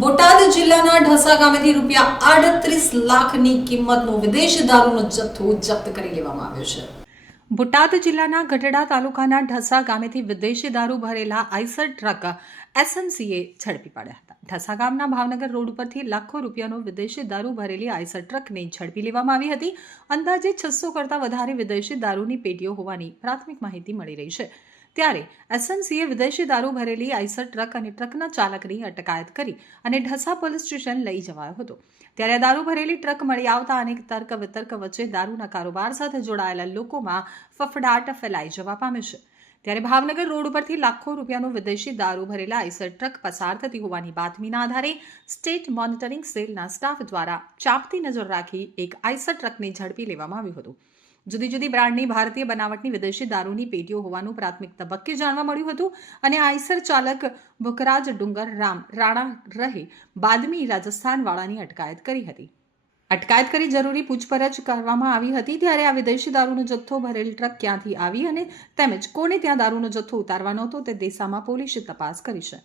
બોટાદ જિલ્લાના ઢસા ગામેથી રૂપિયા આડત્રીસ લાખની કિંમતનો વિદેશી દારૂનો જથ્થો જપ્ત કરી લેવામાં આવ્યો છે. બોટાદ જિલ્લાના ગઢડા તાલુકાના ઢસા ગામેથી વિદેશી દારૂ ભરેલા આઈસર ટ્રક એસએમસીએ ઝડપી પાડ્યા હતા. ઢસા ગામના ભાવનગર રોડ પરથી લાખો રૂપિયાનો વિદેશી દારૂ ભરેલી આઈસર ટ્રકને ઝડપી લેવામાં આવી હતી. અંદાજે છસો કરતાં વધારે વિદેશી દારૂની પેટીઓ હોવાની પ્રાથમિક માહિતી મળી રહી છે. ત્યારે એસએમસીએ વિદેશી દારૂ ભરેલી આઈસર ટ્રક અને ટ્રકના ચાલકની અટકાયત કરી અને ઢસા પોલીસ સ્ટેશન લઈ જવાયો હતો. ત્યારે દારૂ ભરેલી ટ્રક મળી આવતા અનેક તર્ક વિતર્ક વચ્ચે દારૂના કારોબાર સાથે જોડાયેલા લોકોમાં ફફડાટ ફેલાઈ જવા પામ્યો છે. ત્યારે ભાવનગર રોડ ઉપરથી લાખો રૂપિયાનો વિદેશી દારૂ ભરેલા આઈસર ટ્રક પસાર થતી હોવાની બાતમીના આધારે સ્ટેટ મોનિટરિંગ સેલના સ્ટાફ દ્વારા ચાંપતી નજર રાખી એક આઈસર ટ્રકને ઝડપી લેવામાં આવ્યું હતું. જુદી જુદી બ્રાન્ડની ભારતીય બનાવટની વિદેશી દારૂની પેટીઓ હોવાનું પ્રાથમિક તબક્કે જાણવા મળ્યું હતું અને આઈસર ચાલક ભુકરાજ ડુંગર રામ રાણા રહે બાદમી રાજસ્થાનવાળાની અટકાયત કરી હતી. અટકાયત કરી જરૂરી પૂછપરછ કરવામાં આવી હતી ત્યારે આ વિદેશી દારૂનો જથ્થો ભરેલ ટ્રક ક્યાંથી આવી અને તેમજ કોને ત્યાં દારૂનો જથ્થો ઉતારવાનો હતો તે દિશામાં પોલીસે તપાસ કરી છે.